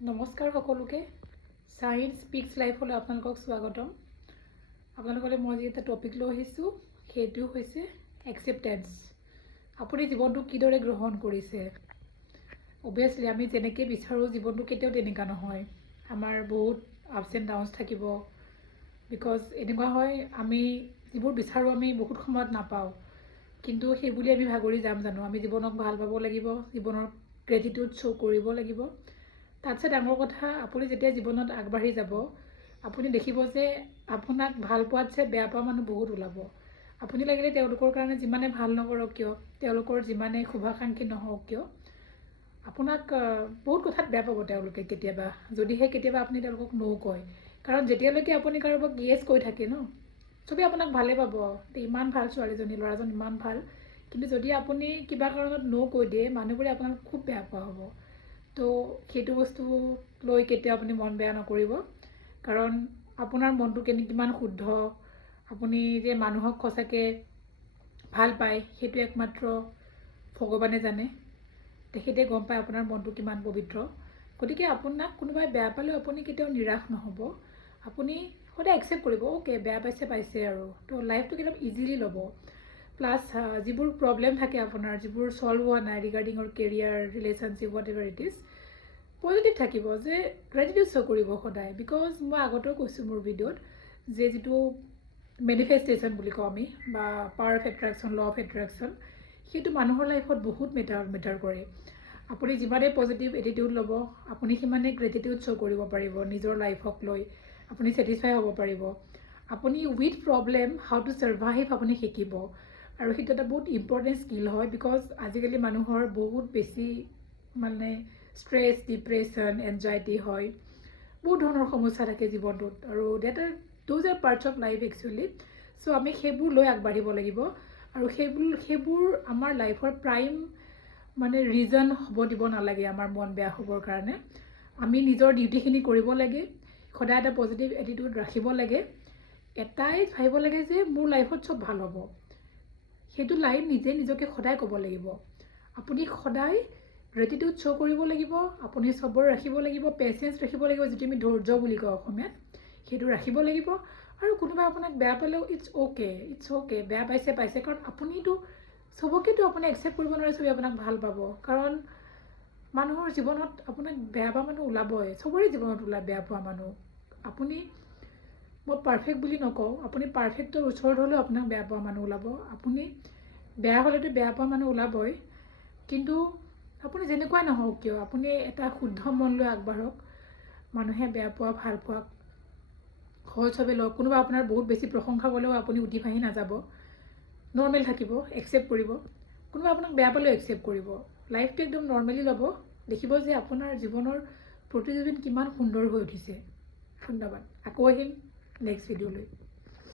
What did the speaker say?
নমস্কাৰ সকলোকে science speaks লাইফলৈ আপোনালোকক স্বাগতম। আপোনালোকলৈ মই যি এটা টপিক লৈ আহিছোঁ সেইটো হৈছে একচেপ্টেন্স। আপুনি জীৱনটো কিদৰে গ্ৰহণ কৰিছে। অবভিয়াছলি আমি যেনেকৈ বিচাৰোঁ জীৱনটো কেতিয়াও তেনেকুৱা নহয়। আমাৰ বহুত আপছ এণ্ড ডাউনছ থাকিব। বিকজ এনেকুৱা হয় আমি যিবোৰ বিচাৰোঁ আমি বহুত সময়ত নাপাওঁ, কিন্তু সেইবুলি আমি ভাগৰি যাম জানো। আমি জীৱনক ভাল পাব লাগিব, জীৱনৰ গ্ৰেটিটিউড শ্ব' কৰিব লাগিব। তাতছে ডাঙৰ কথা, আপুনি যেতিয়া জীৱনত আগবাঢ়ি যাব আপুনি দেখিব যে আপোনাক ভাল পোৱাতছে বেয়া পোৱা মানুহ বহুত ওলাব। আপুনি লাগিলে তেওঁলোকৰ কাৰণে যিমানে ভাল নকৰক কিয়, তেওঁলোকৰ যিমানে শুভাকাংক্ষী নহওক কিয়, আপোনাক বহুত কথাত বেয়া পাব তেওঁলোকে কেতিয়াবা, যদিহে কেতিয়াবা আপুনি তেওঁলোকক ন কয়। কাৰণ যেতিয়ালৈকে আপুনি কাৰোবাক য়েছ কৈ থাকে ন, চবেই আপোনাক ভালে পাব, ইমান ভাল ছোৱালীজনী, ল'ৰাজন ইমান ভাল। কিন্তু যদি আপুনি কিবা কাৰণত ন কৈ দিয়ে, মানুহবোৰে আপোনাক খুব বেয়া পোৱা হ'ব। তো সেইটো বস্তু লৈ কেতিয়াও আপুনি মন বেয়া নকৰিব। কাৰণ আপোনাৰ মনটো কিমান শুদ্ধ, আপুনি যে মানুহক সঁচাকৈ ভাল পায় সেইটো একমাত্ৰ ভগৱানে জানে। তেখেতে গম পায় আপোনাৰ মনটো কিমান পবিত্ৰ। গতিকে আপোনাক কোনোবাই বেয়া পালেও আপুনি কেতিয়াও নিৰাশ নহ'ব। আপুনি সদায় একচেপ্ট কৰিব, অ'কে বেয়া পাইছে আৰু। তো লাইফটোক একদম ইজিলি ল'ব। প্লাছ যিবোৰ প্ৰব্লেম থাকে আপোনাৰ, যিবোৰ ছল্ভ হোৱা নাই regarding your career, relationship, whatever it is, positive থাকিব, যে গ্ৰেটিটিউড শ্ব' কৰিব সদায়। বিকজ মই আগতেও কৈছোঁ মোৰ ভিডিঅ'ত যে যিটো মেনিফেষ্টেশ্যন বুলি কওঁ আমি, বা power of attraction, law of attraction, সেইটো মানুহৰ লাইফত বহুত মেটাৰ কৰে। আপুনি যিমানেই পজিটিভ এটিটিউড ল'ব, আপুনি সিমানেই গ্ৰেটিটিউড শ্ব' কৰিব পাৰিব নিজৰ লাইফক লৈ। আপুনি ছেটিছফাই হ'ব পাৰিব। আপুনি with problem how to survive আপুনি শিকিব। আৰু সেইটো এটা বহুত ইম্পৰ্টেণ্ট স্কিল হয়। বিকজ আজিকালি মানুহৰ বহুত বেছি মানে ষ্ট্ৰেছ, ডিপ্ৰেশ্যন, এনজাইটি হয়, বহুত ধৰণৰ সমস্যা থাকে জীৱনটোত। আৰু those are parts of life actually. So' আমি সেইবোৰ লৈ আগবাঢ়িব লাগিব। আৰু সেইবোৰ আমাৰ লাইফৰ প্ৰাইম মানে ৰিজন হ'ব দিব নালাগে আমাৰ মন বেয়া হ'বৰ কাৰণে। আমি নিজৰ ডিউটিখিনি কৰিব লাগে, সদায় এটা পজিটিভ এটিটিউড ৰাখিব লাগে। এটাই ভাবিব লাগে যে মোৰ লাইফত চব ভাল হ'ব। সেইটো লাইন নিজকে সদায় ক'ব লাগিব। আপুনি সদায় গ্ৰেটিটিউড শ্ব' কৰিব লাগিব। আপুনি চবৰ ৰাখিব লাগিব, পেচেঞ্চ ৰাখিব লাগিব, যিটো আমি ধৈৰ্য বুলি কওঁ অসমীয়াত, সেইটো ৰাখিব লাগিব। আৰু কোনোবাই আপোনাক বেয়া পালেও ইটছ অ'কে, বেয়া পাইছে। কাৰণ আপুনিতো চবকেতো আপুনি একচেপ্ট কৰিব নোৱাৰে চবেই আপোনাক ভাল পাব। কাৰণ মানুহৰ জীৱনত আপোনাক বেয়া পোৱা মানুহ ওলাবই, চবৰে জীৱনত ওলায় বেয়া পোৱা মানুহ। আপুনি, মই পাৰফেক্ট বুলি নকওঁ, আপুনি পাৰফেক্টৰ ওচৰত হ'লেও আপোনাক বেয়া পোৱা মানুহ ওলাব। আপুনি বেয়া হ'লেতো বেয়া পোৱা মানুহ ওলাবই। কিন্তু আপুনি যেনেকুৱাই নহওক কিয়, আপুনি এটা শুদ্ধ মন লৈ আগবাঢ়ক। মানুহে বেয়া পোৱা ভাল পোৱাক সহজভাৱে লওক। কোনোবা আপোনাৰ বহুত বেছি প্ৰশংসা কৰিলেও আপুনি উঠি ভাঙি নাযাব, নৰ্মেল থাকিব, একচেপ্ট কৰিব। কোনোবা আপোনাক বেয়া পালেও একচেপ্ট কৰিব। লাইফটো একদম নৰ্মেলি ল'ব। দেখিব যে আপোনাৰ জীৱনৰ প্ৰতিযোগিতা কিমান সুন্দৰ হৈ উঠিছে। ধন্যবাদ। আকৌ আহিম নেক্সট ভিডিঅ'লৈ।